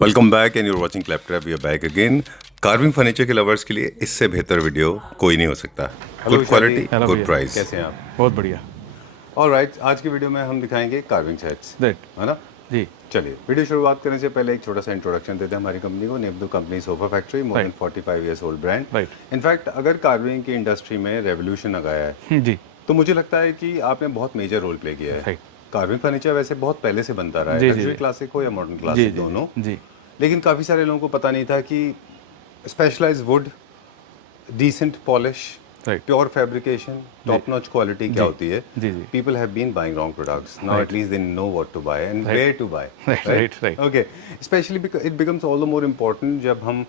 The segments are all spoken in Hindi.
Welcome back and you're watching Claptrap. We are back again. Carving furniture के लवर्स के लिए इससे बेहतर वीडियो कोई नहीं हो सकता। गुड क्वालिटी, हेलो गुड भैया। प्राइस। कैसे हैं आप? बहुत बढ़िया। ऑलराइट, आज की वीडियो में हम दिखाएंगे कार्विंग सेट्स, राइट है ना? जी। चलिए, वीडियो शुरुआत करने से पहले एक छोटा सा इंट्रोडक्शन देते हैं हमारी कंपनी को। Name the company sofa factory, more than 45 years old brand. Right in fact अगर कार्विंग की इंडस्ट्री में रेवोल्यूशन आ गया है जी तो मुझे लगता है कि आपने बहुत मेजर रोल प्ले किया है। राइट कार्विंग फर्नीचर वैसे बहुत पहले से बनता रहा है, जी जी लग्जरी जी क्लासिक हो या मॉडर्न जी क्लासिक, जी दोनों। जी लेकिन काफ़ी सारे लोगों को पता नहीं था कि specialized wood, decent polish, right pure fabrication, top notch quality क्या होती है। जी जी People have been buying wrong products. Now at least they know what to buy and Right. where to buy. Right. Okay. Especially because it becomes all the more important जब हम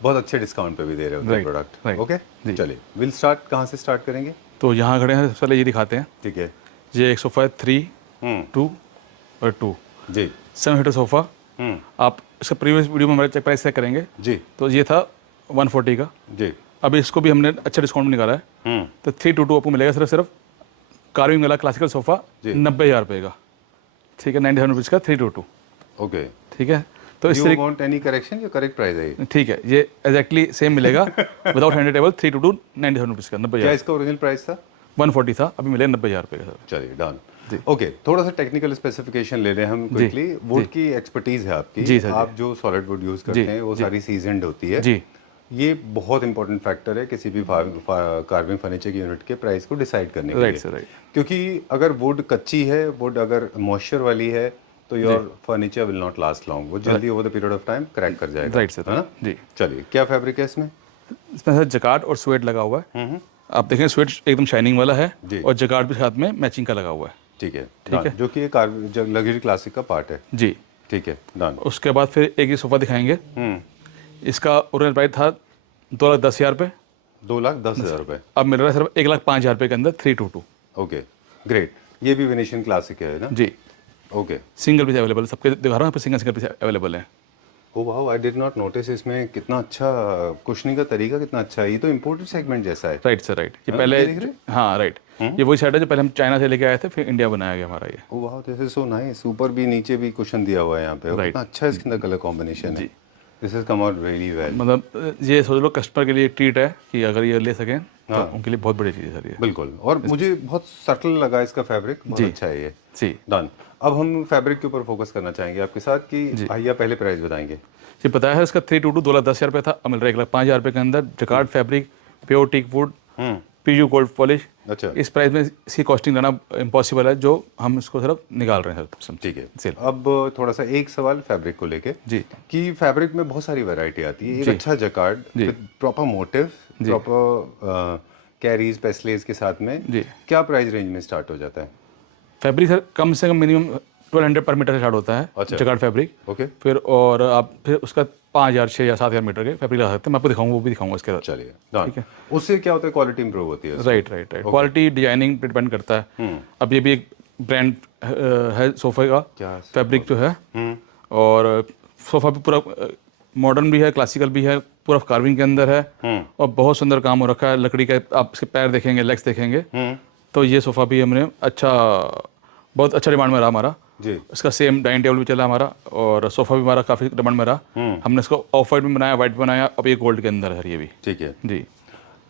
बहुत अच्छे डिस्काउंट पे भी दे रहे होते हैं Right. प्रोडक्ट। Right. ओके, जी। चलिए विल स्टार्ट। कहाँ से स्टार्ट करेंगे? तो यहाँ खड़े हैं, सबसे पहले ये दिखाते हैं। ठीक है। ये एक सोफ़ा है 3, हम्म 2 और 2 जी 7 सीटर सोफ़ा। हम्म आप इसका प्रीवियस वीडियो में हमारे चेक प्राइस चेक करेंगे जी तो ये था 140 का। जी अभी इसको भी हमने अच्छा डिस्काउंट निकाला है, तो 322 आपको मिलेगा सिर्फ कार्विंग वाला क्लासिकल सोफ़ा जी। 90,000 रुपये का। ठीक है, 97 रुपीज़ का 322। ओके। ठीक है, तो इस यू तरीके वांट एनी करेक्शन? या करेक्ट प्राइस है ये? ठीक है, ये एग्जैक्टली सेम मिलेगा विदाउट हैंड टेबल 322 97 रुपीज़ का। क्या 90,000 इसका ओरिजिनल प्राइस था? 140 था, अभी मिलेगा 90,000 रुपये का सर। चलिए डन। जी। ओके, थोड़ा सा टेक्निकल स्पेसिफिकेशन ले लें हम क्विकली। वुड की एक्सपर्टीज है आपकी। जी सर, जी। आप जो सॉलिड वुड यूज करते जी, हैं वो जी। सारी सीजनड होती है। जी ये बहुत इंपॉर्टेंट फैक्टर है किसी भी कार्विंग फर्नीचर की यूनिट के प्राइस को डिसाइड करने के राइट लिए। सर, राइट क्योंकि अगर वुड कच्ची है, वुड अगर मॉइस्चर वाली है, तो your furniture will not last long. वो जल्दी over the period of time crack कर जाएगा। राइट सर, है ना? जी। चलिए, क्या फैब्रिक है इसमें? इसमें सर जकार्ड और स्वेट लगा हुआ है। आप देखें, स्वेट एकदम शाइनिंग वाला है जी। और जकार्ड भी साथ में मैचिंग का लगा हुआ है। ठीक है, ठीक done। है। जो कि एक लग्जरी क्लासिक का पार्ट है। जी। ठीक है, डन। उसके बाद फिर एक ही सोफ़ा दिखाएंगे। इसका ओरिजिनल प्राइस था 2,10,000 रुपये, 2,10,000 रुपये। अब मिल रहा है सिर्फ 1,05,000 रुपये के अंदर 322। Okay, great. ये भी वेनेशियन क्लासिक है ना? जी। ओके। सिंगल पीस अवेलेबल, सबके दिखा रहा हूँ, यहाँ पे सिंगल पीस अवेलेबल है। Oh wow, I did not notice. इसमें कितना अच्छा कुशनिंग का तरीका कितना अच्छा है। ये तो इम्पोर्टेड सेगमेंट जैसा है। Right sir, right. ये हाँ, पहले ये देख रहे हैं? हाँ राइट, ये वही सेट है जो पहले हम चाइना से लेके आए थे, फिर इंडिया बनाया गया हमारा ये। Oh wow, this is so nice. ऊपर भी नीचे भी कुशन दिया हुआ है यहाँ पे। और Right. कितना अच्छा इसके अंदर कलर कॉम्बिनेशन है। This is come out really well. मतलब ये सोच लो कस्टमर के लिए ट्रीट है कि अगर ये ले सकें तो हाँ। उनके लिए बहुत बड़ी चीज़ है सर ये। बिल्कुल। और मुझे बहुत सटल लगा इसका फैब्रिक, बहुत जी। अच्छा है ये। जी डन। अब हम फैब्रिक के ऊपर फोकस करना चाहेंगे आपके साथ कि भैया पहले प्राइस बताएंगे। ये बताया है, इसका 322 2,10,000 रुपये था, अब मिल रहा है 1,05,000 रुपये के अंदर। Jacquard fabric, pure teak wood, PU gold polish. अच्छा, इस प्राइस में इसकी कॉस्टिंग लाना इम्पॉसिबल है, जो हम इसको सिर्फ निकाल रहे हैं सर। ठीक है। सेल। अब थोड़ा सा एक सवाल फैब्रिक को लेके जी कि फैब्रिक में बहुत सारी वैरायटी आती है। एक जी। अच्छा जकार्ड जी। विद प्रॉपर मोटिव, जी। प्रॉपर कैरीज, पेस्लेज के साथ में जी। क्या प्राइस रेंज में स्टार्ट हो जाता है? फैब्रिक सर कम से कम मिनिमम 1,200 पर मीटर से स्टार्ट होता है। अच्छा। Jacquard fabric. ओके, फिर और आप फिर उसका 5,000 6 या 7,000 मीटर के फैब्रिक लगा सकते हैं। मैं आपको दिखाऊंगा, वो भी दिखाऊंगा इसके साथ। चलिए डन। ठीक है। उससे क्या होता है? क्वालिटी इंप्रूव होती है। Right right right. Quality designing पे डिपेंड करता है। अब ये भी एक ब्रांड है सोफे का। क्या फैब्रिक जो है, और सोफा भी पूरा मॉडर्न भी है, क्लासिकल भी है, पूरा कार्विंग के अंदर है और बहुत सुंदर काम हो रखा है लकड़ी का। आप इसके पैर देखेंगे, लेग्स देखेंगे, तो ये सोफ़ा भी हमने बहुत अच्छा डिमांड में रहा हमारा। जी। इसका सेम डाइनिंग टेबल भी चला हमारा, और सोफ़ा भी हमारा काफ़ी डिमांड में रहा। हमने इसको ऑफ वाइट में बनाया, वाइट बनाया, अब ये गोल्ड के अंदर है ये भी। ठीक है। जी।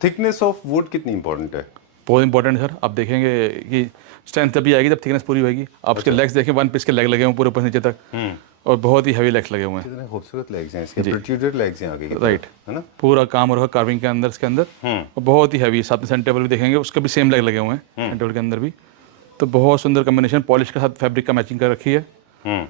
थिकनेस ऑफ वुड कितनी इंपॉर्टेंट है? बहुत इंपॉर्टेंट है सर। आप देखेंगे कि स्ट्रेंथ तभी आएगी जब थिकनेस पूरी होगी। आप इसके लेग्स देखें, 1 पीस के लेग लगे हुए पूरे ऊपर नीचे तक, और बहुत ही हैवी लेग्स लगे हुए हैं। कितने खूबसूरत लेग्स हैं इसके, प्रोट्रूडेड लेग्स हैं आगे की तरफ, राइट। है ना? पूरा काम हो रहा है कार्विंग के अंदर, इसके अंदर, और बहुत ही हैवी। साथ में सेंटर टेबल भी देखेंगे, उसका भी सेम लेग लगे हुए हैं सेंटर टेबल के अंदर भी। तो बहुत सुंदर कॉम्बिनेशन, पॉलिश के साथ फैब्रिक का मैचिंग कर रखी है।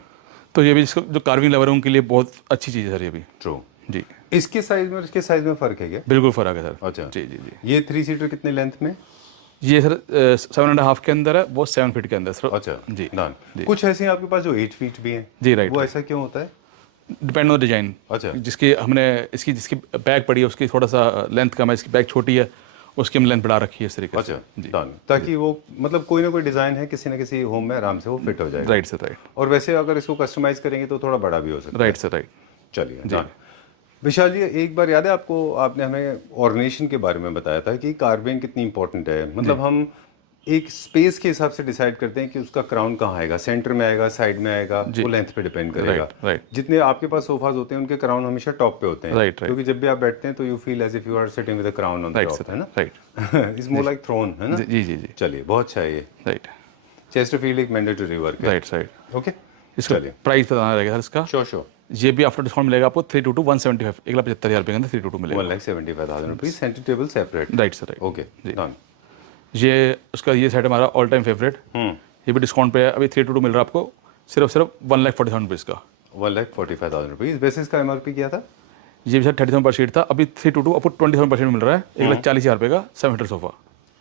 तो ये भी इसको जो कार्विंग लवर है उनके लिए बहुत अच्छी चीज़ है सर ये भी। ट्रू। जी इसके साइज में और इसके साइज में फर्क है क्या? बिल्कुल फ़र्क है सर। अच्छा। जी जी जी। ये 3 सीटर कितने लेंथ में? ये सर 7.5 के अंदर है, वो 7 फीट के अंदर सर। अच्छा जी डन। जी। कुछ ऐसे हैं आपके पास जो 8 फीट भी हैं। जी राइट। वो ऐसा क्यों होता है? Depend on design. अच्छा। जिसकी हमने जिसकी बैक पड़ी है उसकी थोड़ा सा लेंथ कम है, इसकी बैक छोटी है, उसकी हम लेंथ बढ़ा रखी है इस तरीके से। अच्छा जी डन। ताकि वो मतलब कोई ना कोई डिजाइन है किसी ना किसी होम में आराम से वो फिट हो जाएगा। Right sir, right. और वैसे अगर इसको कस्टमाइज करेंगे तो थोड़ा बड़ा भी हो सकता है। Right sir, right. चलिए डन। विशाल जी, एक बार याद है आपको, आपने हमें ऑर्गेनाइजेशन के बारे में बताया था कि कार्विंग कितनी इंपॉर्टेंट है। मतलब हम एक स्पेस के हिसाब से डिसाइड करते हैं कि उसका क्राउन कहाँ आएगा, सेंटर में आएगा, साइड में आएगा, वो लेंथ पे डिपेंड करेगा। राइट जितने आपके पास सोफाज होते हैं उनके क्राउन हमेशा टॉप पे होते हैं, राइट क्योंकि जब भी आप बैठते हैं तो you feel as if you are sitting with a crown on the top, है ना? Right it's more like throne, है ना? जी जी जी चलिए, बहुत अच्छा है ये। राइट चेस्टरफील्ड एक मैंडेटरी वर्क है। राइट ओके, इसका चलिए, प्राइस बताना रहेगा सर इसका। श्योर। ये भी आफ्टर डिस्काउंट मिलेगा आपको 322 175 1,75,000 रुपये के अंदर 322 मिलेगा। 1,75,000 rupees, centre table separate. Right sir right. Okay, done. ये उसका ये सेट हमारा ऑल टाइम फेवरेट, ये भी डिस्काउंट पे है, अभी 322 मिल रहा है आपको सिर्फ 1,40,000 रुपीज़ का। 1,45,000 रुपीज। वैसे इसका MRP क्या था? ये भी सर 37 पर शीट था, अभी 322 आपको 27% मिल रहा है, 1,40,000 रुपये का 7 सीटर सोफा।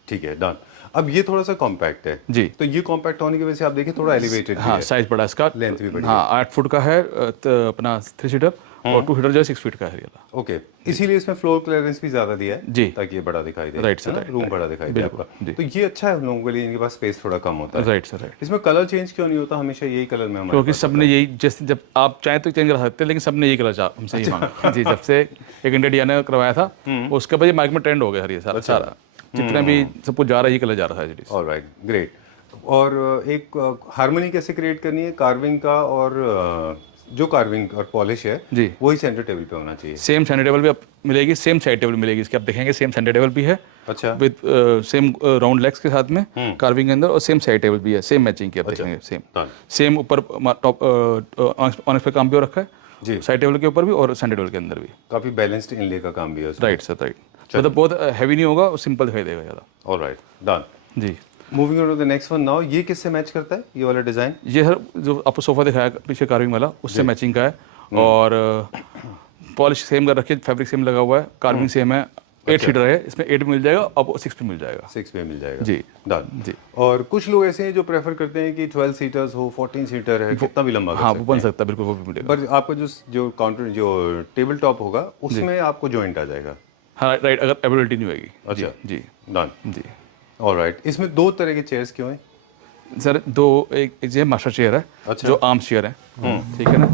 ठीक है, डन। अब ये थोड़ा सा कॉम्पैक्ट है जी, तो ये कॉम्पैक्ट होने की वजह से आप देखिए थोड़ा एलिवेटेड हाँ साइज बड़ा है इसका, लेंथ भी बड़ी हाँ 8 फुट का है अपना 3 सीटर और 2 सीटर जो है 6 फीट का है ये वाला। ओके, इसीलिए इसमें फ्लोर क्लियरेंस भी ज्यादा दिया है जी, ताकि ये बड़ा दिखाई दे। राइट सर, है ना? राइट, रूम राइट, बड़ा दिखाई दे बिल्कुल, आपका। जी। तो ये अच्छा है उन लोगों के लिए, इनके पास स्पेस थोड़ा कम होता है। Right sir right. इसमें कलर चेंज क्यों नहीं होता? हमेशा यही कलर में हमारे क्योंकि पास सबने यही, जैसे जब आप चाहें तो चेंज करा सकते हैं, लेकिन सबने यही कलर हमसे ही मांगा जी। जब से एक इंडिया डिया ने करवाया था उसके बाद ये मार्केट में ट्रेंड हो गया हर ये सारा जितना भी सब कुछ जा रहा है ये कलर जा रहा है जी। Alright, great. और एक हार्मनी कैसे क्रिएट करनी है कार्विंग का, और जो कार्विंग और पॉलिश है जी, वही सेंटर टेबल पे होना चाहिए। सेम सेंटर टेबल भी आप मिलेगी, सेम साइड टेबल मिलेगी इसकी, आप देखेंगे सेम सेंटर टेबल भी है अच्छा, विद सेम राउंड लेग्स के साथ में कार्विंग के अंदर, और सेम साइड टेबल भी है, सेम मैचिंग की आप देखेंगे, सेम ऊपर टॉप ऑनक्स पे काम भी हो रखा है जी, साइड टेबल के ऊपर भी और सेंटर टेबल के अंदर भी। काफी बैलेंस्ड इनले का काम भी है उसमें। राइट सर राइट, मतलब बहुत हैवी नहीं होगा, सिंपल दिखाई देगा ज़्यादा। ऑलराइट, डन जी, moving on to the next one now. ये किससे मैच करता है ये वाला डिजाइन? ये सर जो आपको सोफा दिखाया पीछे कार्विंग वाला उससे मैचिंग का है, और पॉलिश सेम कर रखी है, फैब्रिक सेम लगा हुआ है, कार्विंग सेम है, 8 सीटर है, इसमें 8 मिल जाएगा, अब 6 पे मिल जाएगा। 6 पे मिल जाएगा जी, डन जी। और कुछ लोग ऐसे हैं जो प्रेफर करते हैं कि 12 सीटर्स हो, 14 सीटर है, कितना भी लंबा हाँ वो बन सकता है, बिल्कुल वो भी मिलेगा। पर आपका जो काउंटर जो टेबल टॉप होगा उसमें आपको जॉइंट आ जाएगा। हाँ राइट, अगर अवेलेबिलिटी नहीं होगी। अच्छा जी डन जी। ऑलराइट, इसमें 2 तरह के चेयर्स क्यों हैं? सर एक ये मास्टर चेयर है, अच्छा। जो आर्म चेयर है, ठीक है ना,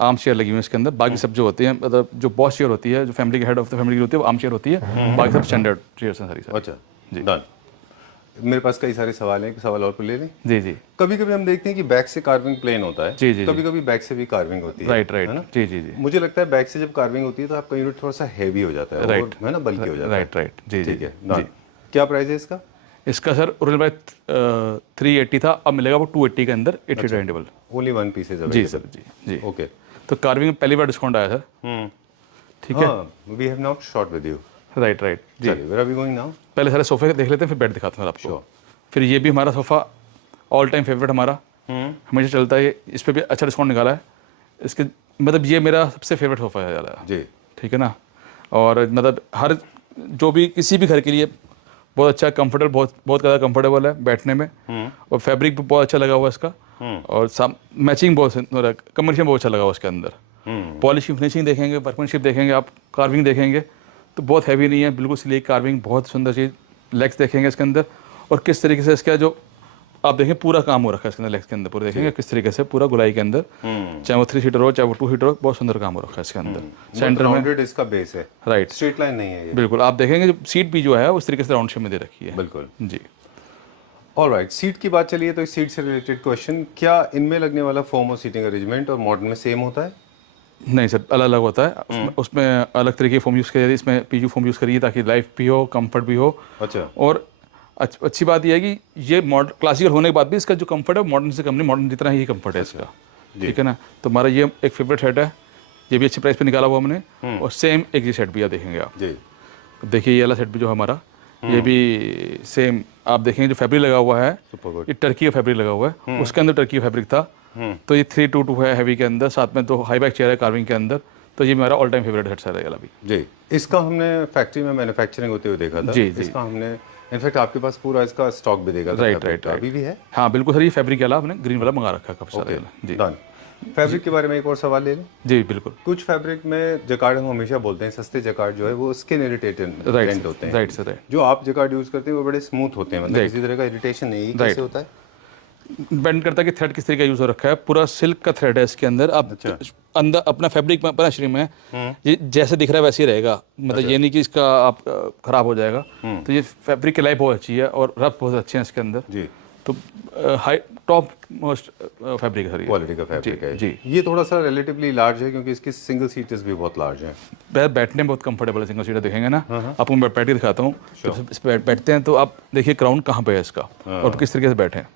आर्म चेयर लगी हुई है इसके अंदर, बाकी सब जो होती है मतलब जो बॉस चेयर होती है, जो फैमिली के हेड ऑफ द फैमिली की होती है वो आर्म चेयर होती है, बाकी सब स्टैंडर्ड चेयर्स हैं सारी सर। अच्छा जी। डन। मेरे पास कई सारे सवाल हैं, सवाल और ले लें। जी जी कभी कभी हम देखते हैं कि बैक से कार्विंग प्लेन होता है, जी, जी, कभी कभी बैक से भी कार्विंग होती है। राइट है राइट ना? जी जी जी मुझे लगता है बैक से जब कार्विंग होती है तो आपका यूनिट थोड़ा सा हैवी हो जाता है, Right. और है ना, बल्कि हो जाता है। राइट राइट जी जी ठीक है डन। क्या प्राइस है इसका? इसका सर ओरिजिनल प्राइस 380 था, अब मिलेगा वो 280 के अंदर 80 डाइनिंग टेबल। ओनली 1 पीसेज जी सर जी जी। ओके। तो कार्विंग में पहली बार डिस्काउंट आया सर, ठीक है। We have not shot with you. Right right जी। चलिए, where are we going now? पहले सारे सोफे देख लेते हैं, फिर बेड दिखाता हूँ आपको। फिर ये भी हमारा सोफ़ा ऑल टाइम फेवरेट हमारा, हमेशा चलता है, इस पर भी अच्छा डिस्काउंट निकाला है इसके, मतलब ये मेरा सबसे फेवरेट सोफ़ा है ज़्यादा जी, ठीक है ना, और मतलब हर जो भी किसी भी घर के लिए बहुत अच्छा कंफर्टेबल, बहुत ज़्यादा कंफर्टेबल है बैठने में, और फैब्रिक भी बहुत अच्छा लगा हुआ है इसका, और मैचिंग बहुत कमर्शियल बहुत अच्छा लगा हुआ उसके अंदर। पॉलिशिंग फिनिशिंग देखेंगे, वर्कमैनशिप देखेंगे आप, कार्विंग देखेंगे तो बहुत हैवी नहीं है, बिल्कुल स्लीक कार्विंग, बहुत सुंदर चीज़। लेग्स देखेंगे इसके अंदर, और किस तरीके से इसका जो आप देखें पूरा काम हो रखा है इसके अंदर, लेग्स के अंदर पूरे देखेंगे किस तरीके से पूरा गुलाई के अंदर, चाहे वो 3 सीटर हो चाहे वो 2 सीटर हो, बहुत सुंदर काम हो रखा है इसके अंदर। सेंटर में राउंडेड इसका बेस है, राइट, स्ट्रेट लाइन नहीं है ये। बिल्कुल आप देखेंगे जो सीट भी जो है उस तरीके से राउंड शेप में दे रखी है। बिल्कुल जी। ऑलराइट, सीट की बात चलिए तो इस सीट से रिलेटेड क्वेश्चन, क्या इनमें लगने वाला फॉर्म और सीटिंग अरेंजमेंट और मॉडर्न में सेम होता है? नहीं सर, अलग अलग होता है, उसमें अलग तरीके की फॉर्म यूज़ करिए, इसमें पीयू फॉर्म यूज़ करिए ताकि लाइफ भी हो, कंफर्ट भी हो। अच्छा। और अच्छी बात यह है कि ये मॉडर्न क्लासिकल होने के बाद भी इसका जो कंफर्ट है मॉडर्न से कम नहीं, मॉडर्न जितना ही कंफर्ट है इसका, ठीक है ना। तो हमारा ये एक फेवरेट सेट है, ये भी अच्छे प्राइस पे निकाला हुआ हमने, और सेम एक ये सेट भी है, देखेंगे आप जी, देखिए ये वाला सेट भी जो हमारा, ये भी सेम आप देखेंगे जो फैब्रिक लगा हुआ है, ये टर्की का फैब्रिक लगा हुआ है, उसके अंदर टर्की का फैब्रिक था, तो ये 322 है हैवी के अंदर, साथ में 2 हाई बैक चेयर है कार्विंग के अंदर, तो ये मेरा ऑल टाइम फेवरेट सेट है अभी। जी, इसका हमने फैक्ट्री में मैन्युफैक्चरिंग होते हुए देखा था। जी, जी। इसका हमने इनफैक्ट आपके पास पूरा इसका स्टॉक भी देगा था। राइट अभी भी है? हाँ बिल्कुल सर, ये फैब्रिक वाला हमने ग्रीन वाला मंगा रखा है काफ़ी सारा। जी डन। फैब्रिक के बारे में एक और सवाल ले लें। जी बिल्कुल। कुछ फैब्रिक में जकार्ड हम हमेशा बोलते हैं, सस्ते जकार्ड जो है वो स्किन इरिटेटेंट होते हैं। Right sir right. जो आप जकार्ड यूज करते हैं वो बड़े स्मूथ होते हैं, मतलब किसी तरह का इरिटेशन नहीं। कैसे होता है? डिपेंड करता है कि थ्रेड किस तरीके का यूज़ हो रखा है। पूरा सिल्क का थ्रेड है इसके अंदर। आप अंदर अपना फैब्रिक अपना शरीर में ये जैसे दिख रहा है वैसे ही रहेगा, मतलब ये नहीं कि इसका आप खराब हो जाएगा। तो ये फैब्रिक की लाइफ बहुत अच्छी है और रफ बहुत अच्छे हैं इसके अंदर जी। तो हाई टॉप मोस्ट फैब्रिक है, क्वालिटी का फैब्रिक है जी। ये थोड़ा सा रिलेटिवली लार्ज है क्योंकि इसकी सिंगल सीटर्स भी बहुत लार्ज हैं। बैठने में बहुत कंफर्टेबल है। सिंगल सीटर देखेंगे ना, आपको मैं बैठ के दिखाता हूँ। जब इस पे बैठते हैं तो आप देखिए क्राउन कहाँ पे है इसका और किस तरीके से बैठे हैं।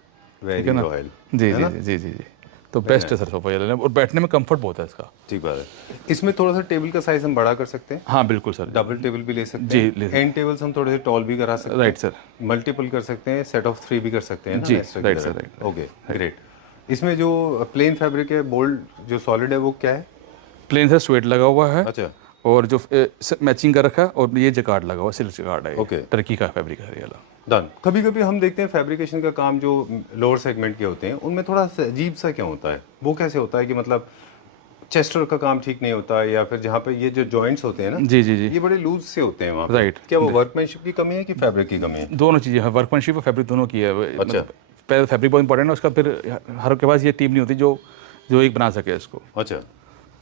Very royal. जी जी जी जी जी। तो बेस्ट है सर सोफा ये लेना और बैठने में कंफर्ट बहुत है इसका। ठीक बात है। इसमें थोड़ा सा टेबल का साइज हम बड़ा कर सकते हैं। हाँ बिल्कुल सर, डबल टेबल भी ले सकते जी हैं। एंड टेबल्स हम थोड़े से टॉल भी करा सकते हैं। Right sir. मल्टीपल कर सकते हैं, सेट ऑफ 3 भी कर सकते हैं ना। जी right sir, right. Okay great. इसमें जो प्लेन फैब्रिक है, बोल्ड जो सॉलिड है, वो क्या है? प्लेन से स्वेट लगा हुआ है। अच्छा। और जो मैचिंग कर रखा है और ये जकार्ड लगा हुआ है, सिल्क जकार्ड है। ओके। टर्की का फैब्रिक है ये वाला। डन। कभी कभी हम देखते हैं फैब्रिकेशन का काम जो लोअर सेगमेंट के होते हैं उनमें थोड़ा सा अजीब सा क्या होता है? वो कैसे होता है कि मतलब चेस्टर का काम ठीक नहीं होता है या फिर जहाँ पे ये जो जॉइंट्स होते हैं ना, जी जी जी, ये बड़े लूज से होते हैं वहाँ पे। राइट। क्या वो वर्कमैनशिप की कमी है कि फैब्रिक की कमी है? दोनों चीज़ें हैं, वर्कमैनशिप और फैब्रिक दोनों की है। अच्छा। पहले फैब्रिक बहुत इंपॉर्टेंट है, उसका फिर हर के पास ये टीम नहीं होती जो एक बना सके इसको। अच्छा।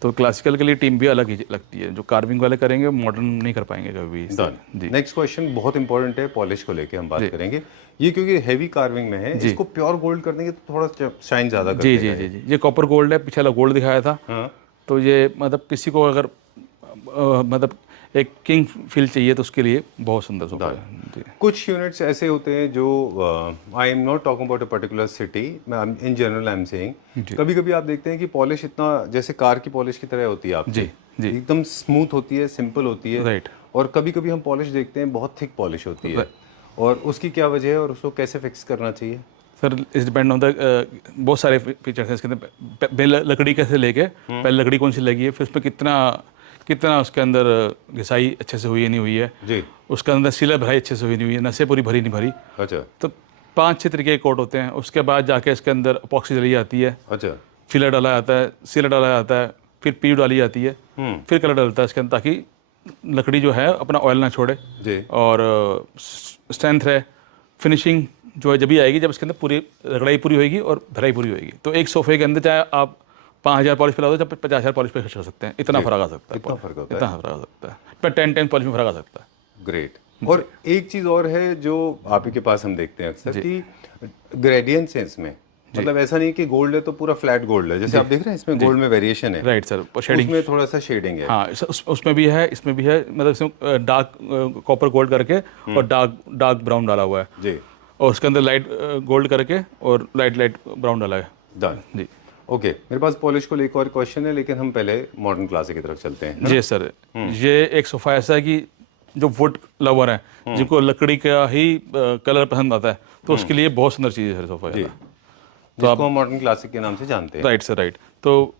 तो क्लासिकल के लिए टीम भी अलग ही लगती है। जो कार्विंग वाले करेंगे मॉडर्न नहीं कर पाएंगे कभी भी। जी। नेक्स्ट क्वेश्चन बहुत इंपॉर्टेंट है, पॉलिश को लेके हम बात करेंगे। ये क्योंकि हैवी कार्विंग में है, इसको प्योर गोल्ड करने के तो थोड़ा शाइन ज़्यादा कर जी जी जी जी। ये कॉपर गोल्ड है, पीछे वाला गोल्ड दिखाया था। हाँ। तो ये मतलब किसी को अगर मतलब एक किंग फील चाहिए तो उसके लिए बहुत सुंदर सोफा है। कुछ यूनिट्स ऐसे होते हैं जो आई am not talking about a particular city, in general I am saying, कभी कभी आप देखते हैं कि पॉलिश इतना जैसे कार की पॉलिश की तरह होती है आपकी। जी जी। एकदम स्मूथ होती है, सिंपल होती है। राइट। और कभी कभी हम पॉलिश देखते हैं बहुत थिक पॉलिश होती है, और उसकी क्या वजह है और उसको कैसे फिक्स करना चाहिए? सर इस डिपेंड ऑन द बहुत सारे फीचर्स हैं इसके अंदर। लकड़ी कैसे लेके पहले लकड़ी कौन सी लगी है, फिर उसमें कितना उसके अंदर घिसाई अच्छे से हुई है नहीं हुई है जी। उसके अंदर सिला भराई अच्छे से हुई नहीं हुई है, नसें पूरी भरी नहीं भरी। अच्छा। तो 5-6 तरीके के कोट होते हैं। उसके बाद जाके इसके अंदर अपॉक्सी डली जाती है। अच्छा। फिलर डाला जाता है, सीलर डाला जाता है, फिर पीयू डाली जाती है, फिर कलर डलता है इसके अंदर ताकि लकड़ी जो है अपना ऑयल ना छोड़े। जी। और स्ट्रेंथ है, फिनिशिंग जो है जब भी आएगी जब इसके अंदर पूरी रगड़ाई पूरी होगी और भराई पूरी होगी। तो एक सोफे के अंदर चाहे आप 5,000 पॉलिश पे ला दो, जब 50,000 पॉलिश पे खर्च कर सकते हैं। इतना फर्क आ सकता है। इतना फर्क होता है? इतना फर्क आ सकता है, पर 10 पॉलिश में फर्क आ सकता है। ग्रेट। और एक चीज़ और है जो आप ही के पास हम देखते हैं अक्सर कि ग्रेडियंट्स हैं इसमें, मतलब ऐसा नहीं कि गोल्ड है तो पूरा फ्लैट गोल्ड है, जैसे आप देख रहे हैं इसमें गोल्ड में वेरिएशन है। राइट सर, शेडिंग उसमें थोड़ा सा शेडिंग है। हाँ उसमें भी है, इसमें भी है। मतलब इसमें डार्क कॉपर गोल्ड करके और डार्क ब्राउन डाला हुआ है जी, और उसके अंदर लाइट गोल्ड करके और लाइट ब्राउन डाला है। डन जी। ओके। मेरे पास पॉलिश को लेकर और क्वेश्चन है, लेकिन हम पहले मॉडर्न क्लासिक की तरफ चलते हैं। जी सर, ये एक सोफा ऐसा है कि जो वुड लवर है जिनको लकड़ी का ही कलर पसंद आता है, तो उसके लिए बहुत सुंदर चीज़ है सोफा। जी, जिसको हम मॉडर्न क्लासिक के नाम से जानते हैं। Right sir, right. तो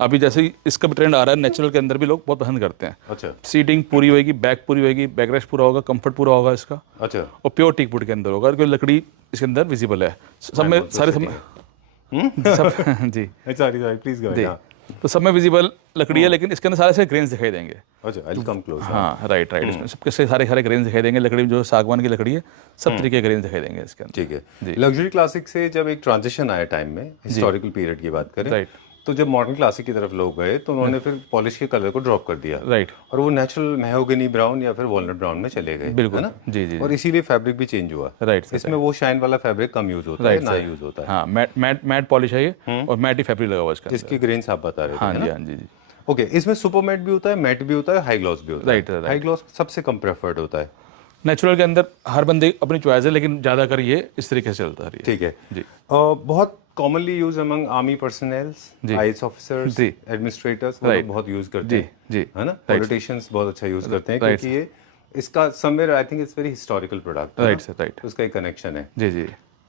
अभी जैसे ही इसका भी ट्रेंड आ रहा है, नेचुरल के अंदर भी लोग बहुत पसंद करते हैं। अच्छा। सीटिंग पूरी होगी, बैक पूरी होगी, बैक रेस्ट पूरा होगा, कंफर्ट पूरा होगा इसका। अच्छा। और प्योर टीक वुड के अंदर होगा, क्योंकि लकड़ी इसके अंदर विजिबल है सब में, सारे सब जी सॉरी प्लीज गो। तो सब में विजिबल लकड़ी है, लेकिन इसके अंदर सारे से ग्रेन्स दिखाई देंगे। अच्छा, आई विल कम क्लोज। हाँ राइट, इसमें सबके सारे ग्रेन्स दिखाई देंगे। लकड़ी जो सागवान की लकड़ी है, सब तरीके के ग्रेन्स दिखाई देंगे इसके अंदर। ठीक है। लग्जरी क्लासिक से जब एक ट्रांजिशन आया टाइम में, हिस्टोरिकल पीरियड की बात करें, राइट, तो जब मॉडर्न क्लासिक की तरफ लोग गए तो उन्होंने फिर पॉलिश के कलर को ड्रॉप कर दिया। राइट, और वो नेचुरल मेहोगनी ब्राउन या फिर वॉलनट ब्राउन में चले गए, बिल्कुल, है ना? जी जी। और इसीलिए फैब्रिक भी चेंज हुआ। राइट, इसमें वो शाइन वाला फैब्रिक कम यूज होता है, ना यूज होता है। हाँ, मैट पॉलिश है ये, और मैट ही फैब्रिक लगा हुआ है इसका। जिसकी ग्रेन्स आप बता रहे थे। हाँ जी, हाँ जी। ओके। इसमें सुपर मैट भी होता है, मैट भी होता है, हाई ग्लॉस भी होता है। राइट, हाई ग्लॉस सबसे कम प्रेफर्ड होता है। नेचुरल के अंदर हर बंदे अपनी चॉइस है, लेकिन ज़्यादातर ये इस तरीके से चलता है। ठीक है जी। बहुत commonly use among army personnels, IAS officers, administrators, वो लोग बहुत यूज करते हैं, जी, है ना? पॉलिटिशियंस बहुत अच्छा यूज करते हैं, क्योंकि ये इसका somewhere I think it's very historical product. Right sir, right. उसका एक कनेक्शन है। जी जी।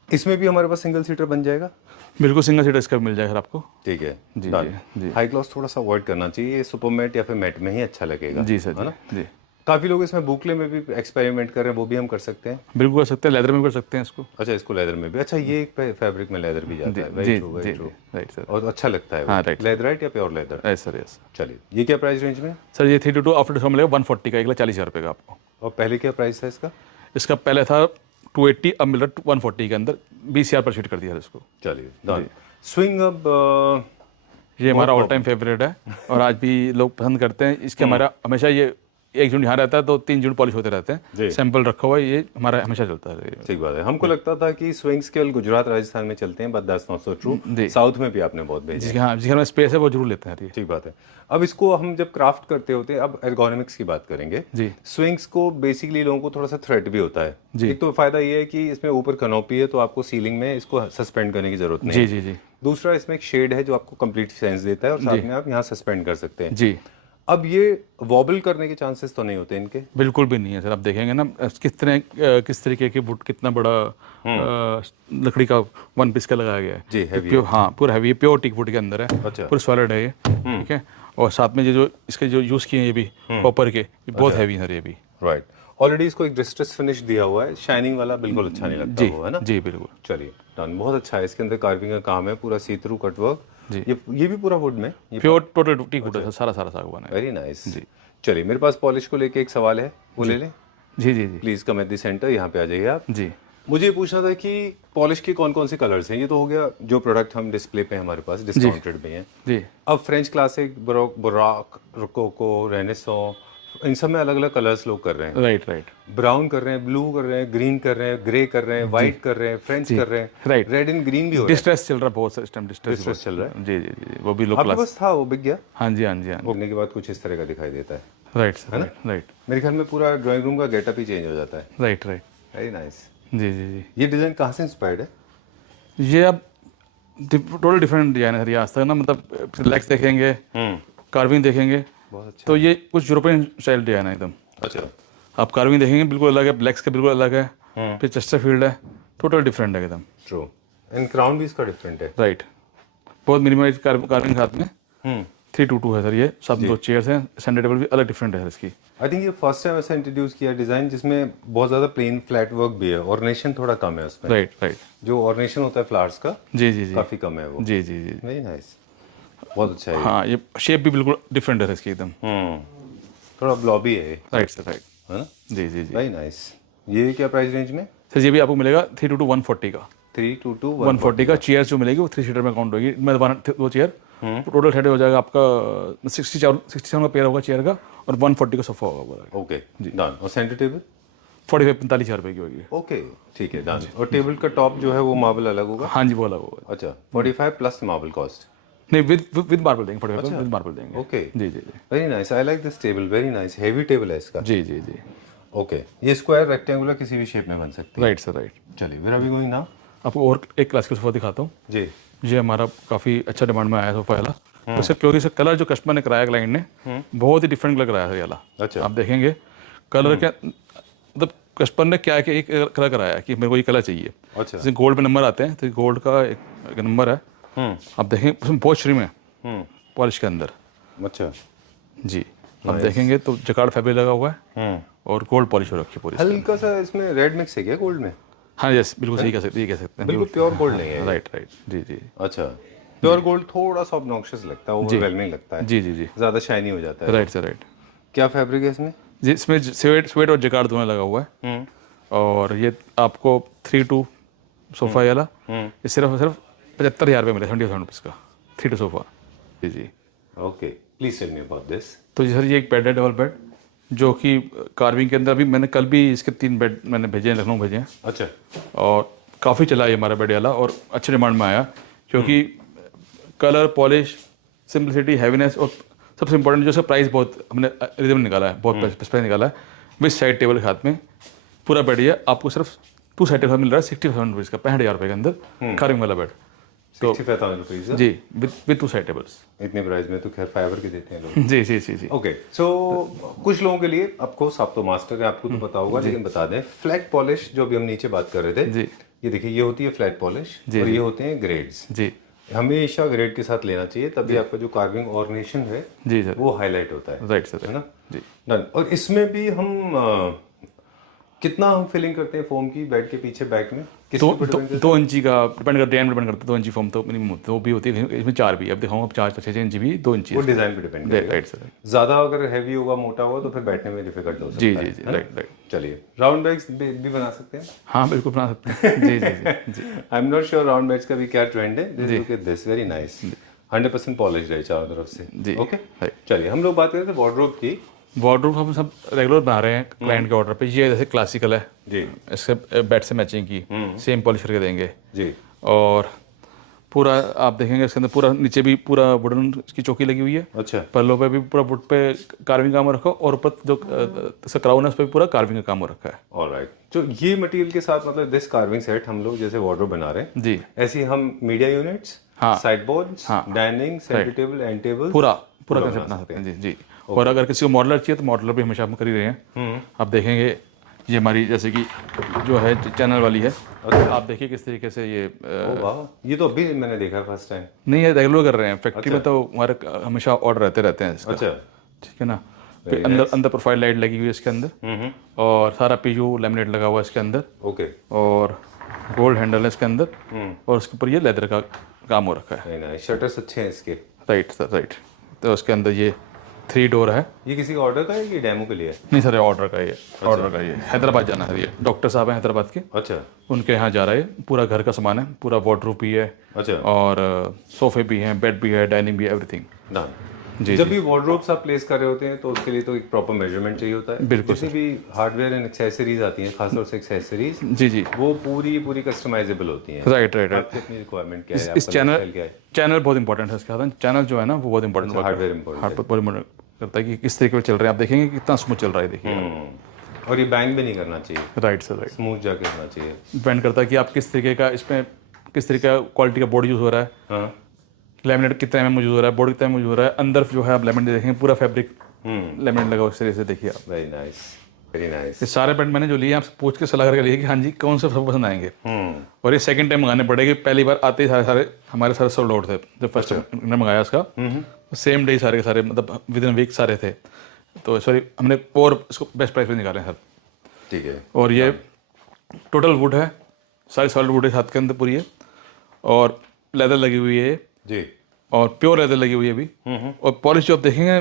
इसमें भी हमारे पास सिंगल सीटर बन जाएगा। बिल्कुल सिंगल सीटर इसका मिल जाएगा आपको। ठीक है जी जी। हाई ग्लॉस थोड़ा सा अवॉइड करना चाहिए, सुपर मैट या फिर मैट में ही अच्छा लगेगा। जी सर, है ना? जी। काफी लोग इसमें बुकले में भी एक्सपेरिमेंट कर रहे हैं, वो भी हम कर सकते हैं। बिल्कुल कर सकते हैं, लेदर में भी कर सकते हैं इसको। अच्छा, इसको लेदर में भी। अच्छा, ये फैब्रिक में लेदर भी जाता है। Very true, very true. Right sir. और अच्छा लगता है। हाँ, राइट। लेदराइट या pure leather? Yes sir, yes. चलिए, ये क्या प्राइस रेंज में? सर ये 322 आफ्टर डिस्काउंट मिलेगा 140 का, 1,40,000 रुपये का आपको। और पहले क्या प्राइस था इसका? इसका पहले था 280, अब मिल रहा 140 के अंदर, 20,000 पर शीट कर दिया है इसको। चलिए डन। स्विंग अब ये हमारा ऑल टाइम फेवरेट है और आज भी लोग पसंद करते हैं इसके। हमारा हमेशा ये 1 यूनिट यहाँ रहता है तो 3 यूनिट पॉलिश होते रहते हैं, सैंपल रखा हुआ है, ये हमारा हमेशा चलता है। ठीक बात है। हमको लगता था कि स्विंग्स केवल गुजरात राजस्थान में चलते हैं, but that's not so true. South में भी आपने बहुत भेजे। जिसके हाँ जिसके में स्पेस है वो जरूर लेते हैं। ठीक बात है। अब इसको हम जब क्राफ्ट करते होते हैं, अब एर्गोनॉमिक्स की बात करेंगे जी। स्विंग्स को बेसिकली लोगों को थोड़ा सा थ्रेट भी होता है। एक तो फायदा ये है कि इसमें ऊपर कनोपी है तो आपको सीलिंग में इसको सस्पेंड करने की जरूरत नहीं है। जी जी जी। दूसरा इसमें एक शेड है जो आपको कंप्लीट सेंस देता है और साथ में आप यहाँ सस्पेंड कर सकते हैं। जी। अब ये वॉबल करने के चांसेस तो नहीं होते इनके? बिल्कुल भी नहीं है सर। आप देखेंगे ना किस तरीके के वुड, कितना बड़ा लकड़ी का 1 पीस का लगाया गया है जी। हैवी प्योर, हाँ पूरा हैवी, प्योर टीक वुड के अंदर है। अच्छा। पूरा सॉलिड है ये, ठीक है। और साथ में ये जो इसके जो यूज़ किए हैं ये भी कॉपर के, ये बहुत हैवी है ये भी। राइट। ऑलरेडी इसको एक डिस्ट्रेस फिनिश दिया हुआ है, शाइनिंग वाला, बिल्कुल अच्छा नहीं लगता वो, है ना? जी बिल्कुल। चलिए डन। बहुत अच्छा है। इसके अंदर कार्विंग का काम है, पूरा सी थ्रू कटवर्क। ये भी पूरा वुड में, प्योर टोटल टीक वुड है, सारा सागवान है। Very nice. जी। चलिए मेरे पास पॉलिश को लेके एक सवाल है, वो ले लें? जी जी जी। Please come at the centre, यहाँ पे आ जाइए आप। जी। मुझे ये पूछना था कि पॉलिश के कौन कौन से कलर्स हैं? ये तो हो गया जो प्रोडक्ट हम डिस्प्ले पे हमारे पास डिस्काउंटेड में है जी। अब French classic, baroque, rococo, renaissance, इन सब में अलग अलग कलर्स लोग कर रहे हैं। Right right. ब्राउन कर रहे हैं, ब्लू कर रहे हैं, ग्रीन कर रहे हैं, ग्रे कर रहे हैं, व्हाइट कर रहे हैं, फ्रेंच कर रहे हैं, राइट। रेड एंड ग्रीन भी हो रहा है। डिस्ट्रेस चल रहा है बहुत सारे टाइम, डिस्ट्रेस चल रहा है। जी जी जी। वो भी लोग आपके पास था, वो बिक गया? हाँ जी हाँ जी हाँ। बिकने के बाद कुछ इस तरह का दिखाई देता है। Right sir, right. मेरे ख्याल में पूरा ड्राइंग रूम का गेटअप ही चेंज हो जाता है। Right right. Very nice. जी जी जी। ये डिजाइन कहाँ से इंस्पायर्ड है? ये अब टोटल डिफरेंट डिजाइन है सर। आज तक ना मतलब लेग्स देखेंगे, कार्विंग देखेंगे, बहुत अच्छा। तो ये कुछ यूरोपियन स्टाइल डिजाइन है एकदम। अच्छा। आप कार्विंग देखेंगे बिल्कुल अलग है, ब्लैक्स का बिल्कुल अलग है, फिर चेस्टरफील्ड है, टोटल डिफरेंट है एकदम। ट्रू। एंड क्राउन भी इसका डिफरेंट है। राइट। बहुत मिनिमल कार्विंग साथ में 322 है सर। ये साथ में 2 चेयर्स हैं, सेंटर टेबल भी अलग डिफरेंट है इसकी। आई थिंक ये फर्स्ट टाइम ऐसा इंट्रोड्यूस किया डिजाइन जिसमें बहुत ज्यादा प्लेन फ्लैट वर्क भी है, ऑर्नेशन थोड़ा कम है उसमें। Right right. जो ऑर्नेशन होता है फ्लावर्स का, जी जी जी, काफी कम है वो। जी जी जी। Very nice. बहुत अच्छा है। हाँ, ये शेप भी बिल्कुल डिफरेंट है इसकी एकदम। थोड़ा ब्लॉबी है। राइट सर, राइट, है ना? जी जी जी। Very nice. ये क्या प्राइस रेंज में? सर ये भी आपको मिलेगा 322 140 का। 322 140 का। चेयर जो मिलेगी वो 3 सीटर में काउंट होगी। मैं वो चेयर टोटल हेड हो जाएगा आपका 67 का पेयर होगा चेयर का, और 140 का सोफा होगा। Okay done. और सेंटर टेबल 45 हज़ार रुपये की होगी। ओके ठीक है डन। और टेबल का टॉप जो है वो मार्बल अलग होगा? हाँ जी, वो अलग होगा। अच्छा। 45 प्लस मार्बल कॉस्ट? नहीं, विद मार्बल देंगे। 45 विद मार्बल देंगे। ओके जी जी जी। Very nice. I like this table, very nice. Heavy table है इसका। जी जी जी। ओके। ये स्क्वायर, रेक्टेंगुलर, किसी भी शेप में बन सकती है। Right sir, right. चलिए where are we going now? आपको और एक क्लासिकल सोफा दिखाता हूँ। जी। ये हमारा काफ़ी अच्छा डिमांड में आया सोफा वाला। उससे क्योंकि इसका कलर जो कस्टमर ने कराया, क्लाइंट ने, बहुत ही डिफरेंट कलर कराया है ये वाला। अच्छा। आप देखेंगे कलर क्या, मतलब कस्टमर ने क्या कि एक कलर कराया कि मेरे को ये कलर चाहिए। अच्छा। जैसे गोल्ड में नंबर आते हैं, तो गोल्ड का एक नंबर है। आप देखेंगे उसमें बहुत श्रिम है पॉलिश के अंदर। अच्छा जी। आप देखेंगे तो जकार्ड फैब्रिक लगा हुआ है और गोल्ड पॉलिश हो रखी है पूरी। हल्का सा इसमें रेड मिक्स है क्या गोल्ड में? हाँ यस, बिल्कुल सही कह सकते हैं। बिल्कुल प्योर गोल्ड नहीं है। Right right. जी जी। अच्छा। प्योर गोल्ड थोड़ा सा ऑब्नॉक्शियस लगता है, ओवरवेलमिंग लगता है। जी जी जी। ज्यादा शाइनी हो जाता है। Right sir, right. क्या फैब्रिक है इसमें? जी, इसमें स्वेट और जकार्ड दोनों लगा हुआ है। और ये आपको 3-2 सोफा वाला ये सिर्फ 75,000 रुपये मिले, 70,000 रुपीज़ का 3-2 सोफा। जी जी। Okay please tell me about this. तो सर ये एक बेड है, डबल बेड, जो कि कार्विंग के अंदर अभी मैंने कल भी इसके 3 बेड मैंने भेजे हैं, लखनऊ भेजे हैं। अच्छा। और काफ़ी चला ये हमारा बेड वाला और अच्छे डिमांड में आया, क्योंकि कलर, पॉलिश, सिंपलिसिटी, हैवीनेस, और सबसे इंपॉर्टेंट जो इसका प्राइस बहुत हमने रिजनेबल निकाला है, बहुत प्राइस निकाला है। विद साइड टेबल के साथ में पूरा बेड ये आपको सिर्फ 2 साइड टेबल मिल रहा है 65,000 रुपीज़ का, 65,000 रुपये के अंदर कार्विंग वाला बेड। 65,000 रुपीज? जी, विद 2 साइड टेबल्स। इतने प्राइस में तो खैर फाइबर के देते हैं लोग। जी जी जी जी। ओके सो कुछ लोगों के लिए, ऑफकोर्स आप तो मास्टर है, आपको तो पता होगा, लेकिन बता दें फ्लैट पॉलिश जो अभी हम नीचे बात कर रहे थे जी। ये देखिए, ये होती है फ्लैट पॉलिश और ये होते हैं ग्रेड्स। जी। हमेशा ग्रेड के साथ लेना चाहिए, तभी आपका जो कार्विंग ऑर्नेशन है जी सर, वो हाईलाइट होता है। राइट सर, है ना? जी। डन। और इसमें भी हम कितना हम फिलिंग करते हैं फोम की बेड के पीछे बैक में? किस दो पे दो, डिपेंड करता 2 इंची का डिपेंड करता है, डिजाइन डिपेंड करता है। 2 इंची फॉर्म तो मिनिमम होती है, वो भी होती है, इसमें 4 भी। अब दिखाऊंगा, 4 6 इंची भी, 2 इंची। है? वो डिजाइन पे डिपेंड करेगा। Right sir. ज्यादा अगर हैवी होगा, मोटा होगा, तो फिर बैठने में डिफिकल्ट हो जी सकता जी है जी, है ना? Right right. चलिए, राउंड बैग्स भी बना सकते हैं? हाँ बिल्कुल बना सकते हैं। जी जी जी जी। I am not sure round backs का भी क्या ट्रेंड है। Look at this, very nice, 100% polished है चारों तरफ से। जी, ओके, राइट। चलिए हम लोग बात करते हैं वार्डरोब की। वार्डरोब हम सब रेगुलर बना रहे हैं क्लाइंट के ऑर्डर पे। ये जैसे क्लासिकल है, जी इसके बेड से मैचिंग की, सेम पॉलिश करके देंगे। जी। और पूरा आप देखेंगे इसके अंदर पूरा नीचे भी पूरा वुडन की चौकी लगी हुई है। अच्छा, पल्लों पे भी पूरा वुड पे कार्विंग काम हो रखा है, और ऊपर जो इसका क्राउन है उस पर भी पूरा कार्विंग का काम हो रखा है। ऑलराइट। तो ये मटेरियल के साथ मतलब दिस कार्विंग सेट हम लोग जैसे वार्डरोब बना रहे हैं, जी ऐसे ही हम मीडिया यूनिट्स, हाँ, साइड बोर्ड्स, हाँ, dining, centre table, and table, पूरा पूरा कंसेप्ट बना बना सकते हैं। जी जी। और अगर किसी को मॉडलर चाहिए तो मॉडलर भी हमेशा हम कर ही रहे हैं। आप देखेंगे ये हमारी जैसे कि जो है चैनल वाली है, आप देखिए किस तरीके से ये ओह वाह, ये तो अभी मैंने देखा फर्स्ट टाइम। नहीं है, रेगुलर कर रहे हैं फैक्ट्री में, तो हमारे हमेशा ऑर्डर रहते हैं इसका। अच्छा, ठीक है ना। फिर अंदर प्रोफाइल लाइट लगी हुई है इसके अंदर, और सारा पीयू लैमिनेट लगा हुआ है इसके अंदर, ओके, और गोल्ड हैंडल है इसके अंदर, और उसके ऊपर ये लेदर का काम हो रखा है। नहीं नहीं, शटर्स अच्छे हैं इसके। Right sir, right. तो उसके अंदर ये 3 डोर है। ये किसी का ऑर्डर का है, ये डेमो के लिए है? नहीं सर, ऑर्डर का ही है, ऑर्डर का ही है। हैदराबाद जाना है, ये डॉक्टर साहब हैं हैदराबाद के, अच्छा उनके यहाँ जा रहा है। पूरा घर का सामान है, पूरा वार्डरोब भी है, अच्छा, और सोफे भी हैं, बेड भी है, डाइनिंग भी है, एवरीथिंग। डन। जी, जब भी वार्डरोब्स आप प्लेस कर रहे होते हैं तो उसके लिए तो एक प्रॉपर मेजरमेंट चाहिए होता है। बिल्कुल जितनी भी हार्डवेयर एंड एक्सेसरीज आती हैं, खासतौर से एक्सेसरीज, जी जी, वो पूरी कस्टमाइजेबल होती हैं। Right right right. आपकी अपनी रिक्वायरमेंट क्या है, इस आपका लाइफस्टाइल क्या है? चैनल बहुत इंपॉर्टेंट है इसके साथ। चैनल जो है ना वो बहुत इंपॉर्टेंट हार्डवेयर इंपॉर्टेंट बहुत इंपॉर्टेंट करता है कि किस तरीके से चल रहे हैं। आप देखेंगे कितना स्मूथ चल रहा है, देखिए। है। और ये बैंग भी नहीं करना चाहिए, राइट सर, राइट। स्मूथ जाके होना चाहिए। डिपेंड करता है कि आप किस तरीके का इसमें किस तरीके का क्वालिटी का बोर्ड यूज़ हो रहा है, हाँ, लैमिनेट कितना में यूज़ हो रहा है, बोर्ड कितना में यूज़ हो रहा है। अंदर जो है आप लैमिनेट देखेंगे, पूरा फैब्रिक लैमिनेट लगा उस तरीके से, देखिए आप। Very nice, very nice. ये सारे बेड मैंने जो लिए आपसे पूछ के सलाह करके लिए कि हाँ जी कौन से सबको पसंद आएंगे। और ये सेकंड टाइम मंगाने पड़ेगी, पहली बार आते ही सारे हमारे सारे सोल्ड आउट थे। जब फर्स्ट टाइम मंगाया उसका, सेम डे सारे के सारे, मतलब विद इन वीक सारे थे। तो सॉरी, हमने और इसको बेस्ट प्राइस पे निकाले हैं सर। ठीक है। और ये टोटल वुड है, सारी सॉलिड वुड है साथ के अंदर पूरी है, और लेदर लगी हुई है जी, और प्योर लेदर लगी हुई है अभी। और पॉलिश जो आप देखेंगे,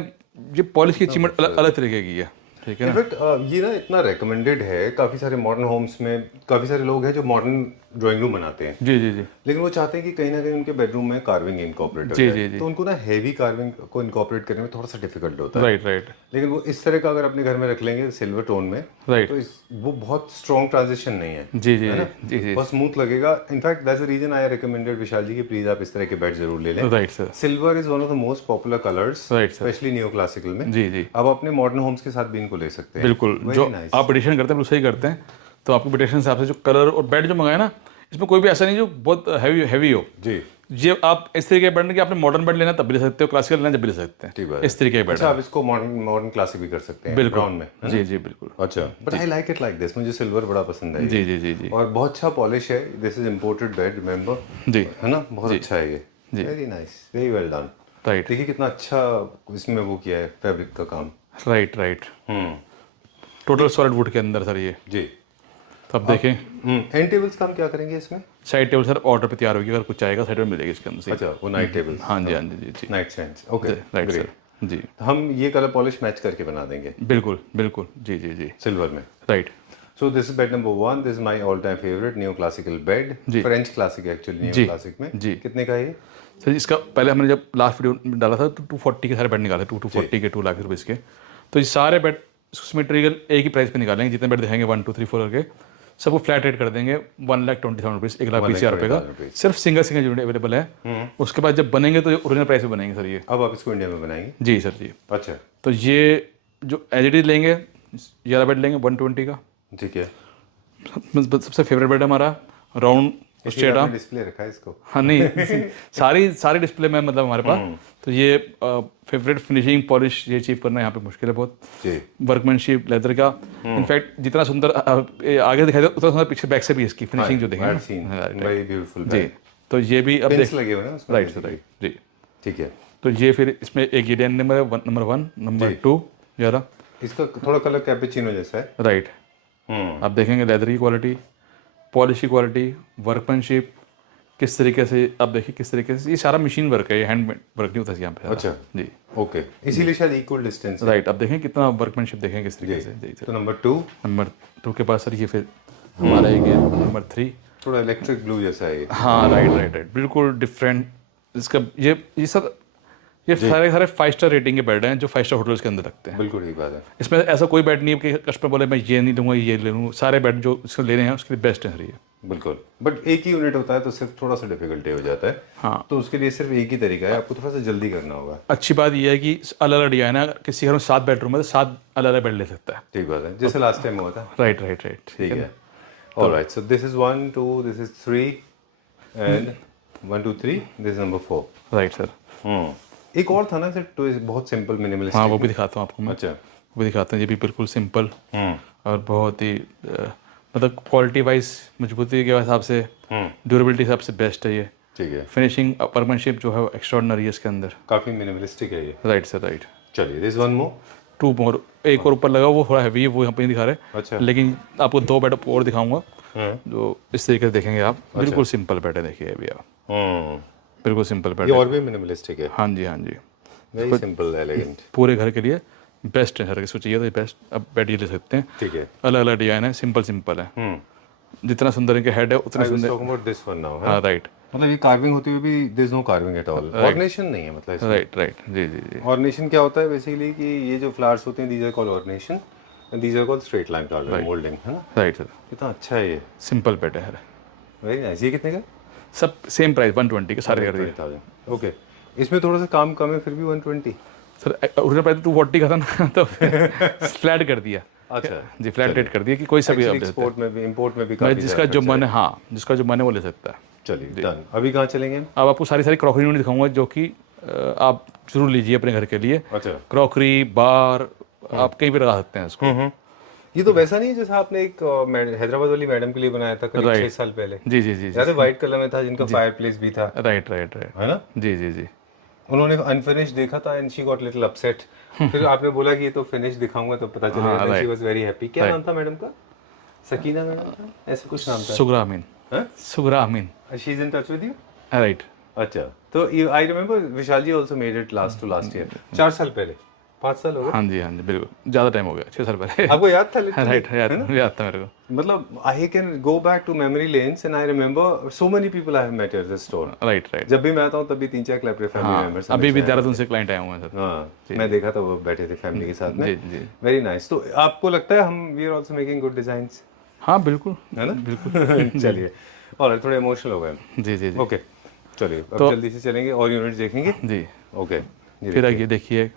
ये पॉलिश की अचीवमेंट अलग तरीके की है। ठीक है ना। इनफैक्ट ये ना इतना रिकमेंडेड है, काफ़ी सारे मॉडर्न होम्स में काफ़ी सारे लोग हैं जो मॉडर्न ड्राइंग रूम बनाते हैं, जी जी जी लेकिन वो चाहते हैं कि कहीं ना कहीं उनके बेडरूम में कार्विंग इनकॉर्पोरेट हो जी, जाए। जी, जी। तो उनको ना हैवी कार्विंग को इनकॉर्पोरेट करने में थोड़ा सा डिफिकल्ट होता है। राइट राइट लेकिन वो इस तरह का अगर अपने घर में रख लेंगे सिल्वर टोन में, राइट। तो वो बहुत स्ट्रॉन्ग ट्रांजिशन नहीं है, जी जी है ना? जी जी, बहुत स्मूथ लगेगा। In fact that's the reason I recommended Vishal ji कि प्लीज आप इस तरह के बेड जरूर ले लें। Right sir, silver is one of the most popular colours, right sir. Specially neo classical में। जी जी, अब अपने मॉडर्न होम्स के साथ भी इनको ले सकते हैं। बिल्कुल। Very जो nice. आप एडिशन करते हैं बिल्कुल सही करते हैं। तो आपकी एडिशन के हिसाब से जो कलर और बेड जो मंगाया ना, इसमें कोई भी ऐसा नहीं जो बहुत हैवी हो। जी, ये आप इस तरीके के बेड कि आपने मॉडर्न बेड लेना तब भी ले सकते हो, क्लासिकल लेना जब भी ले सकते ठीक हैं, बात इस तरीके के बेड। अच्छा, आप इसको मॉडर्न क्लासिक भी कर सकते हैं बिल्कुल ब्राउन में, है ना? जी जी बिल्कुल। अच्छा, but I like it like this, मुझे सिल्वर बड़ा पसंद है ये। जी जी जी जी और बहुत अच्छा पॉलिश है। This is imported bed, remember, जी, है ना? बहुत अच्छा है ये। Very nice, very well done. Right देखिए कितना अच्छा इसमें वो किया है फैब्रिक का काम। Right right. Total solid wood के अंदर सर ये। जी। तो आप देखें, एंड टेबल्स काम क्या करेंगे इसमें? साइड टेबल सर ऑर्डर पे तैयार होगी, अगर कुछ आएगा साइड में मिलेगी इसके अंदर से। अच्छा, वो नाइट टेबल्स। हाँ जी हाँ जी जी जी, night stands, okay, right sir जी, हम ये कलर पॉलिश मैच करके बना देंगे बिल्कुल बिल्कुल जी जी जी, सिल्वर में। Right. So this is bed number 1, this is my all time favourite neo classical bed, French classic actually neo classic में। जी। कितने का है ये? सर इसका पहले हमने जब लास्ट वीडियो डाला था तो 240 के सारे बेड निकाले, 240 के 2 लाख रुपये इसके। तो ये सारे बेड मटेरियल एक ही प्राइस पे निकालेंगे, जितने बेड दिखाएंगे 1 2 3 4 करके सबको फ्लैट रेट कर देंगे 1,20,000 रुपीज़, 1,20,000 रुपये का। सिर्फ सिंगल यूनिट अवेलेबल है। उसके बाद जब बनेंगे तो ओरिजिनल प्राइस पे बनेंगे सर ये। अब आप इसको इंडिया में बनाएंगे? जी सर जी। अच्छा, तो ये जो एज इट इज लेंगे, ये वाला बेड लेंगे 120 का। ठीक है। सबसे फेवरेट बेड हमारा राउंड स्ट्रेट आर्म। डिस्प्ले रखा है इसको? हाँ नहीं, सारी डिस्प्ले में मतलब हमारे पास। तो ये फेवरेट फिनिशिंग पॉलिश ये अचीव करना यहाँ पे मुश्किल है बहुत। जी। वर्कमैनशिप लेदर का, इनफैक्ट जितना सुंदर आगे दिखाई दे उतना सुंदर पीछे बैक से भी इसकी फिनिशिंग जो देखेंगे। वेरी ब्यूटीफुल जी, तो ये भी अब पिंस लगे हुए हैं उसमें। राइट सर, राइट जी। ठीक है। तो ये फिर इसमें एक ये नंबर है, नंबर 1, नंबर 2 ज़्यादा। इसका थोड़ा कलर कैपेचिनो जैसा है। राइट। आप देखेंगे लेदर की क्वालिटी, पॉलिश की क्वालिटी, वर्कमैनशिप किस तरीके से, आप देखिए किस तरीके से ये सारा मशीन वर्क है, ये हैंड वर्क नहीं होता है यहाँ पे सारा। अच्छा जी ओके, इसीलिए शायद इक्वल डिस्टेंस है। राइट, आप देखें कितना वर्कमैनशिप देखें किस तरीके से। जी तो नंबर 2, नंबर 2 के पास सर ये फिर हमारा एक नंबर 3। थोड़ा इलेक्ट्रिक ब्लू जैसा है ये। हाँ राइट राइट राइट, बिल्कुल डिफरेंट इसका। ये सब ये सारे 5 स्टार रेटिंग के बेड हैं जो 5 स्टार होटल्स के अंदर रखते हैं। बिल्कुल ठीक बात है। इसमें ऐसा कोई बेड नहीं है कि कस्टमर बोले मैं ये नहीं लूँगा ये ले लूँ, सारे बेड जो इसको ले रहे हैं उसके लिए बेस्ट है सर ये। बिल्कुल, बट एक ही यूनिट होता है तो सिर्फ थोड़ा सा डिफिकल्टी हो जाता है। हाँ, तो उसके लिए सिर्फ एक ही तरीका है, आपको थोड़ा सा जल्दी करना होगा। अच्छी बात यह है कि अलग अलग डिजाइन है, किसी घर में 7 बेडरूम है तो 7 अलग अलग बेड ले सकता है। ठीक बात है, जैसे लास्ट टाइम हुआ था। राइट राइट राइट, ठीक है। Alright, so this is 1 2, this is 3 and 1 2 3, this is number 4। Right sir. एक और था ना सर, तो बहुत सिंपल मिनिमलिस्टिक। हाँ वो भी दिखाता हूँ आपको मैं। अच्छा। वो भी दिखाता हूँ, ये भी बिल्कुल सिंपल और बहुत ही मतलब क्वालिटी वाइज मजबूती के हिसाब से, ड्यूरेबिलिटी हिसाब से बेस्ट है ये। ठीक है। फिनिशिंग वर्कमैनशिप जो है एक्स्ट्राऑर्डिनरी है इसके अंदर। काफी मिनिमलिस्टिक है ये। Right sir right. चलिए, दिस वन मोर। 2 मोर, एक और ऊपर लगा वो थोड़ा हैवी है, वो यहाँ पे नहीं दिखा रहे। अच्छा। लेकिन आपको 2 बेड और दिखाऊंगा जो इस तरीके से देखेंगे आप। बिल्कुल सिंपल बेड है, देखिए अभी आप, बिल्कुल सिंपल बेड ये है। और भी मिनिमलिस्टिक है। हाँ जी हाँ जी, वेरी सिंपल एलिगेंट। पूरे घर के लिए बेस्ट है सर, किसको चाहिए तो बेस्ट अब बेड ये ले सकते हैं। ठीक है। अलग अलग डिजाइन है, सिंपल है। जितना सुंदर इनके हेड है उतना I was सुंदर। talking about this one now, है? हाँ राइट मतलब ये कार्विंग होती हुई भी there is no carving at all. Ornation नहीं है मतलब इसमें। राइट राइट, जी जी जी। Ornation क्या होता है बेसिकली कि ये जो फ्लावर्स होते हैं these are called ornation and these are called straight line carving, molding, है ना? राइट सर, कितना अच्छा है ये। सिंपल बेड है। Very nice. ये कितने का? सब सेम प्राइस 120 के सारे कर दिए 20,000। ओके, इसमें थोड़ा सा काम कम है फिर भी 120। सर। ओरिजिनल प्राइस 240 का था ना तो फ्लैट कर दिया। अच्छा जी, फ्लैट रेट कर दिया कि कोई सा भी आप ले सकते एक्सपोर्ट में भी इंपोर्ट में भी हैं। काफी जिसका जो मन है, हाँ जिसका जो मन है वो ले सकता है। चलिए डन। अभी कहाँ चलेंगे? अब आपको सारी सारी क्रॉकरी यूनिट दिखाऊंगा जो कि आप जरूर लीजिए अपने घर के लिए। अच्छा। क्रॉकरी बार आप कहीं भी लगा सकते हैं इसको। ये तो वैसा नहीं है जैसा आपने एक हैदराबाद वाली मैडम के लिए बनाया था करीब 6 साल पहले। जी जी जी याद है, व्हाइट कलर में था जिनका फायर प्लेस भी था। राइट राइट राइट, है ना? जी जी जी। उन्होंने अनफिनिश देखा था and she got little upset. फिर आपने बोला कि ये तो फिनिश दिखाऊंगा तो पता चलेगा। She was very happy. क्या नाम था मैडम का? सकीना मैडम था, ऐसा कुछ नाम था। सुगरा अमीन। हैं? Sughra Amin. She is in touch with you? Right. अच्छा, तो I remember Vishal ji also made it last year. 4 साल पहले, 5 साल हो गए। हाँ जी बिल्कुल, ज़्यादा टाइम हो गया, 6 साल पहले। आपको याद था? literally? राइट, याद था मेरे को। मतलब I can go back to memory lanes and I remember so many people I have met at this store. Right right. जब भी मैं आता हूँ तब भी 3-4 क्लैपरे फैमिली मेंबर्स। अभी भी देहरादून से क्लाइंट आए हुए हैं सर। हाँ, मैं देखा था वो बैठे थे फैमिली के साथ में। जी जी। Very nice. तो आपको लगता है हम we are also making good designs? हाँ बिल्कुल, है ना? बिल्कुल। चलिए, और थोड़े इमोशनल हो गए। जी जी जी। ओके, चलिए अब जल्दी से चलेंगे और यूनिट्स देखेंगे। जी। ओके, फिर आगे देखिए,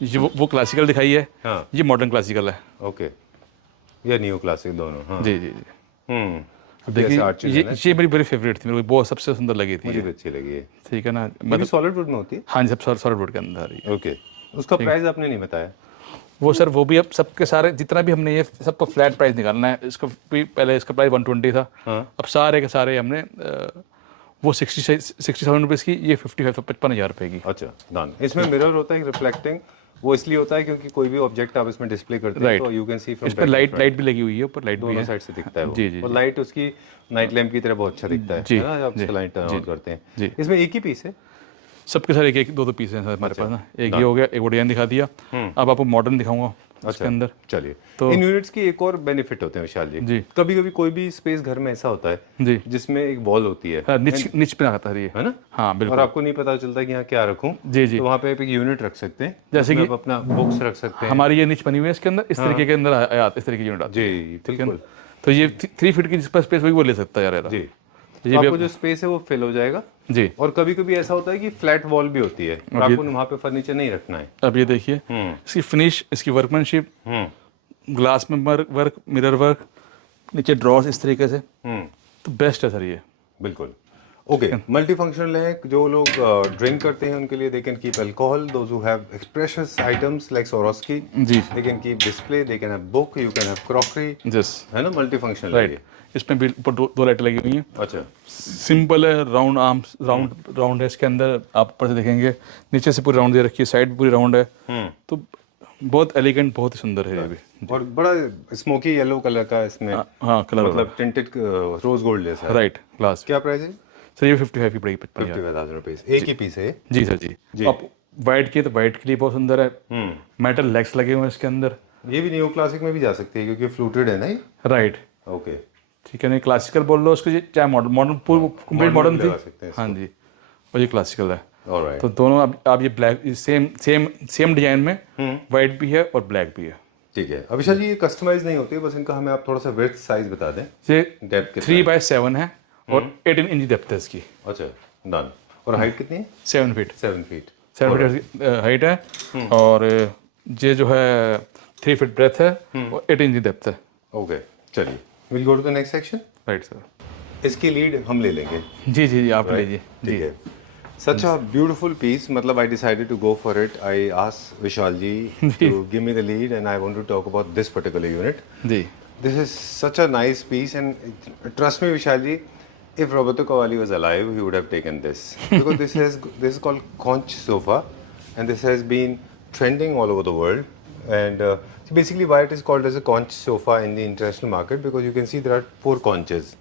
ये वो क्लासिकल दिखाई है। हाँ। ये मॉडर्न क्लासिकल है। ओके, ये न्यू क्लासिक दोनों। हाँ जी जी जी। देखिए ये मेरी बड़ी फेवरेट थी, मेरे को बहुत सबसे सुंदर लगी थी। मुझे भी अच्छी लगी है। ठीक है ना, मतलब सॉलिड वुड में होती है। हाँ जी, सब सॉलिड वुड के अंदर आ रही है। ओके, उसका प्राइस आपने नहीं बताया। वो सर वो भी अब सबके सारे जितना भी हमने ये सबको फ्लैट प्राइस निकालना है। इसका भी पहले इसका प्राइस 120 था। अब सारे के सारे हमने वो 60,000 रुपीज़ की, ये 55,000 रुपये की। अच्छा डन। इसमें मिरर होता है रिफ्लेक्टिंग, वो इसलिए होता है क्योंकि कोई भी ऑब्जेक्ट आप इसमें डिस्प्ले करते हैं तो यू कैन सी फ्रॉम इस पर लाइट भी लगी हुई है, ऊपर लाइट भी दोनों है। साइड से दिखता है वो। जी जी। और लाइट उसकी नाइट लैंप की तरह बहुत अच्छा दिखता है ना जब उसका लाइट टर्न ऑन करते हैं। जी। इसमें एक ही पीस है? सबके सारे एक दो पीस हैं हमारे पास ना। एक ये हो गया, एक डिजाइन दिखा दिया। अब आपको मॉडर्न दिखाऊंगा उसके अंदर। चलिए, तो इन यूनिट्स की एक और बेनिफिट होते हैं विशाल जी। कभी कभी कोई भी स्पेस घर में ऐसा होता है जी जिसमें एक वॉल होती है, निच पे आता है ये, है ना? हाँ बिल्कुल। और आपको नहीं पता चलता कि यहाँ क्या रखूं। जी जी। तो वहाँ पे एक यूनिट रख सकते हैं, जैसे कि आप अपना बुक्स रख सकते हैं। हमारी ये निच बनी हुई है, इसके अंदर इस तरीके के अंदर इस तरीके की यूनिट आती है। जी बिल्कुल। तो ये 3 फीट की जिस पर स्पेस होगी वो ले सकता है यार। जी, तो आपको जो स्पेस है वो फिल हो जाएगा। जी। और कभी कभी ऐसा होता है कि फ्लैट वॉल भी होती है और आपको वहाँ पे फर्नीचर नहीं रखना है। अब ये देखिए इसकी फिनिश, इसकी वर्कमैनशिप, ग्लास में वर्क, मिरर वर्क, नीचे ड्रॉर्स इस तरीके से, तो बेस्ट है सर ये। बिल्कुल। ओके, मल्टी फंक्शनल है। जो लोग ड्रिंक करते हैं उनके लिए they can keep alcohol, those who have precious items like Swarovski, जी, they can keep display, they can have book, you can have crockery. Yes, है ना? मल्टी फंक्शनल है ये। इसमें भी ऊपर दो लाइटें लगी हुई हैं। अच्छा, सिंपल है, राउंड आर्म्स, राउंड है इसके अंदर। आप ऊपर से देखेंगे नीचे से पूरी राउंड दे रखी है, साइड पूरी राउंड है। तो बहुत एलिगेंट, बहुत ही सुंदर है ये भी। और बड़ा स्मोकी येलो कलर का इसमें, हाँ कलर मतलब टिंटेड रोज गोल्ड जैसा है। Right glass. क्या प्राइस है? सर ये 55 की पड़ेगी 55। 55,000 रुपीज एक ही पीस है। जी सर जी। आप वाइट की तो वाइट के लिए बहुत सुंदर है। मेटल लेग्स लगे हुए हैं इसके अंदर। ये भी न्यू क्लासिक में भी जा सकती है क्योंकि फ्लूटेड है ना ये। राइट। ओके, ठीक है, नहीं क्लासिकल बोल लो उसको, चाहे मॉडर्न मॉडर्न पूरी कंप्लीट मॉडर्न थी। लगा सकते हैं हाँ जी, और ये क्लासिकल है। ऑलराइट। तो दोनों आप ये black same same same design में वाइट भी है और ब्लैक भी है। ठीक है। अभिषेक जी, ये कस्टमाइज नहीं होती है, बस इनका हमें आप थोड़ा सा विड्थ साइज बता दें। ये डेप्थ कितना 3x7 है और 18 इंच डेप्थ है इसकी। अच्छा, डन। और हाइट कितनी है? 7 फीट। 7 फीट। 7 फीट हाइट है और ये जो है 3 फीट ब्रेथ है और 18 इंच डेप्थ है। ओके, चलिए will go to the next section. Right sir. इसकी लीड हम ले लेंगे। जी जी जी, आप लीजिए ठीक जी। है। Such a beautiful piece. मतलब I decided to go for it. I asked Vishal ji to give me the lead, and I want to talk about this particular unit. Ji This is such a nice piece, and trust me, Vishal ji, if Roberto Cavalli was alive, he would have taken this because this is called conch sofa, and this has been trending all over the world. And so basically, why it is called as a conch sofa in the international market, because you can see there are 4 conches.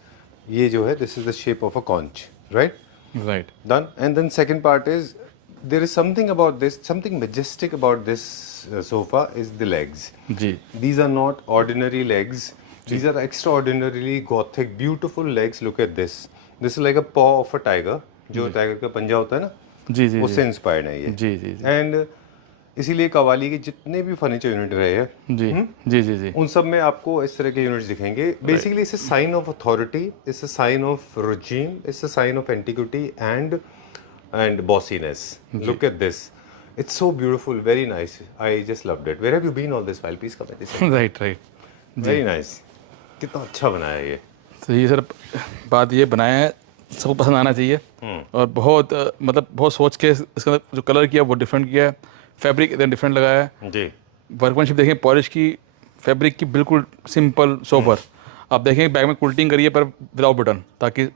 ये जो है, this is the shape of a conch, right? Right. Done. And then second part is there is something about this, something majestic about this sofa is the legs. जी These are not ordinary legs. These are extraordinarily gothic, beautiful legs. Look at this. This is like a paw of a tiger. जो टाइगर का पंजा होता है ना, जी जी उससे इंस्पायर्ड है ये। जी जी जी एंड इसीलिए कवाली के जितने भी फर्नीचर यूनिट रहे हैं, जी जी जी जी उन सब में आपको इस तरह के यूनिट्स दिखेंगे। Basically it's a sign of authority, it's a sign of regime, it's a sign of antiquity and bossiness. Look at this. It's so beautiful, very nice. I just loved it. Where have you been all this while? Please come at this side. Right right. Very nice. कितना अच्छा बनाया है ये। तो ये सर बात ये बनाया है, सबको पसंद आना चाहिए। और बहुत मतलब बहुत सोच के इसका जो कलर किया वो डिफरेंट किया है, फैब्रिक एकदम डिफरेंट लगाया है। जी। वर्कमैनशिप देखें, पॉलिश की, फैब्रिक की बिल्कुल सिंपल सोबर। आप देखें बैग में कुल्टिंग करिए पर विदाउट बटन, ताकि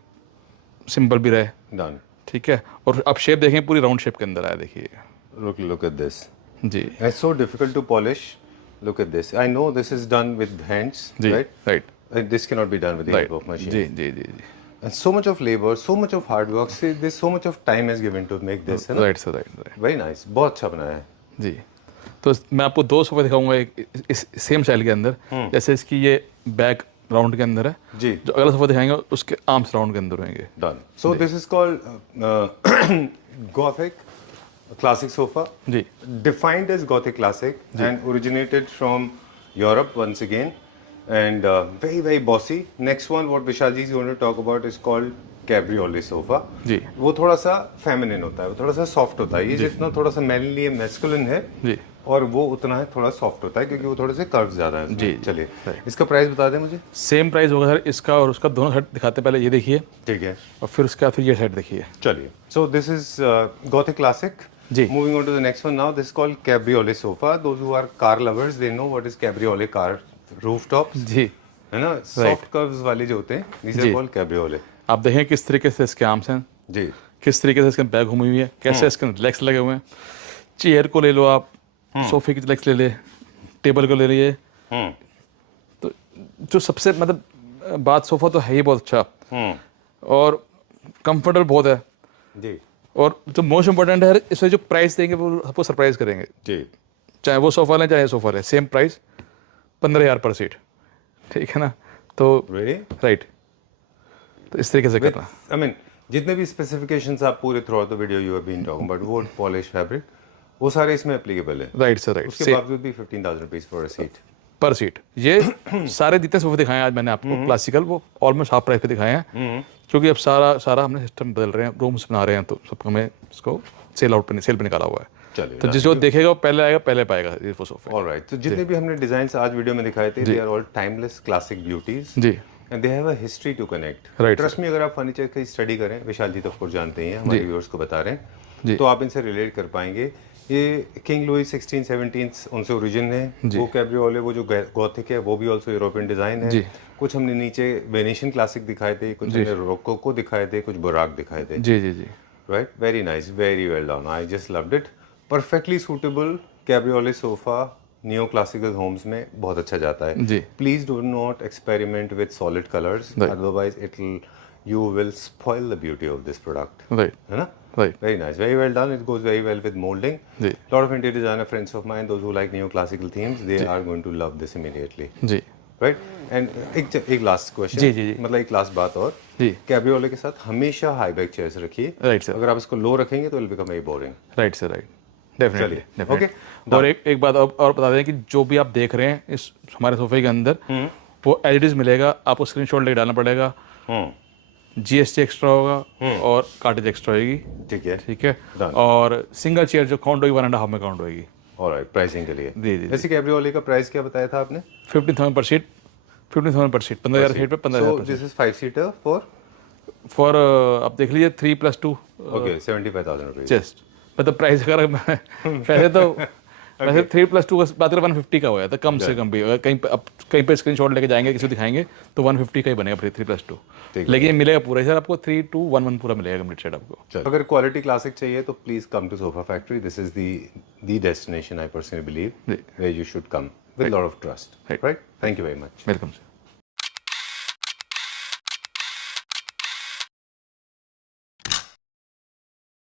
सिंपल भी रहे। Done. ठीक है, और आप शेप देखें पूरी राउंड शेप के अंदर आया, देखिए। Look at this. जी And it's so difficult to polish. Look at this. I know this is done with hands, जी right? Right And this cannot be done with the right help of machine. जी जी जी जी And so much of labor, so much of hard work. See, there's so much of time is given to make this. है ना? Right sir right. Very nice. बहुत अच्छा बनाया है। जी, तो मैं आपको 2 सोफे दिखाऊंगा एक इस सेम स्टाइल के अंदर। जैसे इसकी ये बैक राउंड के अंदर है जी। जो अगला सोफा दिखाएंगे उसके आर्म्स राउंड के अंदर होंगे। Done. So this is called Gothic classic sofa. Ji Defined as Gothic classic and originated from Europe once again, and very very bossy. Next one, what Vishal ji is going to talk about is called cabriolet sofa. जी वो थोड़ा सा फेमिनिन होता है, वो थोड़ा सा सॉफ्ट होता है। ये जितना थोड़ा सा मैनली या मैस्कुलिन है, जी और वो उतना है थोड़ा सॉफ्ट होता है क्योंकि वो थोड़े से कर्व ज्यादा है उसमें। जी, चलिए इसका प्राइस बता दें मुझे। सेम प्राइस होगा सर इसका और उसका, दोनों साइड दिखाते हैं। पहले ये देखिए ठीक है, और फिर उसके बाद फिर ये साइड देखिए। चलिए। So this is Gothic classic. जी। Moving on to the next one now. This is called cabriolet sofa. Those who are car lovers, they know what is cabriolet car rooftops. जी, है ना, सॉफ्ट कर्व्स वाले जो होते हैं, these are ji. called cabriolet. आप देखें किस तरीके से इसके आर्म्स हैं, जी। किस तरीके से इसके बैग घूमी हुई है, कैसे इसके लेग्स लगे हुए हैं। चेयर को ले लो आप, सोफे की लेग्स ले ले, टेबल को ले लिए। तो जो सबसे मतलब बात, सोफा तो है ही बहुत अच्छा और कंफर्टेबल बहुत है। जी। और जो मोस्ट इम्पोर्टेंट है, इसमें जो प्राइस देंगे वो आपको सरप्राइज करेंगे। जी। चाहे वो सोफा लें चाहे सोफा लें, सेम प्राइस 15,000 पर सीट। ठीक है ना, तो Really? राइट, तो इस तरीके से करना। I mean, जितने भी स्पेसिफिकेशंस आप पूरे throughout the video you have been talking about, wood, polish, fabric, वो सारे इसमें एप्लीकेबल है। राइट सर राइट, उसके बावजूद भी 15,000 रुपीज फॉर अ सीट पर सीट। ये सारे जितने सोफे दिखाए हैं आज मैंने आपको क्लासिकल, वो ऑलमोस्ट हाफ प्राइस पे दिखाए हैं। क्योंकि अब सारा हमने सिस्टम बदल रहे हैं, रूम्स बना रहे हैं, तो सब हमें इसको सेल पे निकाला हुआ है। चलिए। तो जिस जो देखेगा वो पहले आएगा, पहले पाएगा ये वो सोफे। ऑलराइट। तो जितने भी हमने डिजाइन्स आज वीडियो में दिखाए थे, they are all timeless classic beauties जी and they have a history to connect. Right, trust me, अगर आप फर्नीचर की स्टडी करें, विशाल जी तो ऑफ कोर्स जानते ही हैं, हमारे व्यूअर्स को बता रहे जी। हैं, तो आप इनसे रिलेट कर पाएंगे। ये किंग लुई 16-17 उनसे ओरिजिन है। वो कैब्रियोले, वो जो गॉथिक है, वो भी ऑल्सो यूरोपियन डिजाइन है। जी। कुछ हमने नीचे वेनेशियन क्लासिक दिखाए थे, कुछ हमने रोकोको दिखाए थे, कुछ बुराक दिखाए थे। जी जी जी Right? Very nice, very well done. I just loved it. Perfectly suitable cabriolet sofa neo classical homes में बहुत अच्छा जाता है. जी. Please do not experiment with solid colors, Right. otherwise you will spoil the beauty of this product. Right है ना? Right Very nice, very well done. It goes very well with molding. जी. Lot of interior designer friends of mine, those who like neoclassical themes, they are going to love this immediately. जी Right? And एक लास्ट क्वेश्चन. जी, जी, जी. मतलब एक लास्ट बात और. जी. कैब्रियोले के साथ हमेशा हाई बैक चेयर्स रखिए. Right sir. अगर आप इसको लो रखेंगे तो it become very boring. Right sir. Right definitely चलिए, डेफिनेटली. okay, और एक बात और बता दें कि जो भी आप देख रहे हैं इस हमारे सोफे के अंदर वो एज इट इज मिलेगा. आपको स्क्रीनशॉट लेके डालना पड़ेगा. जीएसटी एक्स्ट्रा होगा और कार्टेज एक्स्ट्रा होगी. ठीक है. ठीक है. Done. और सिंगल चेयर जो काउंट होगी 1.5 में काउंट होगी. ऑलराइट, प्राइसिंग के लिए. जी जी. वैसे कैब्रियोले का प्राइस क्या बताया था आपने? 15,000 पर सीट. 15,000 पर सीट. 15,000 सीट पे 15,000 So पर this is 5-seater for for आप देख लीजिए 3+2 okay 75,000 rupees. जस्ट. मतलब प्राइस अगर पहले तो वैसे 3+2 का बात करें 150 का हो जाता है कम से कम भी. अगर कहीं पे स्क्रीनशॉट लेके जाएंगे किसी को दिखाएंगे तो 150 का ही बनेगा 3+2. लेकिन ये मिलेगा पूरा सर आपको 3-2-1-1 पूरा मिलेगा कंप्लीट सेट आपको. अगर क्वालिटी क्लासिक चाहिए तो please come to sofa factory. This is the destination I personally believe where you should come with lot of trust. Right. Thank you very much. Welcome sir.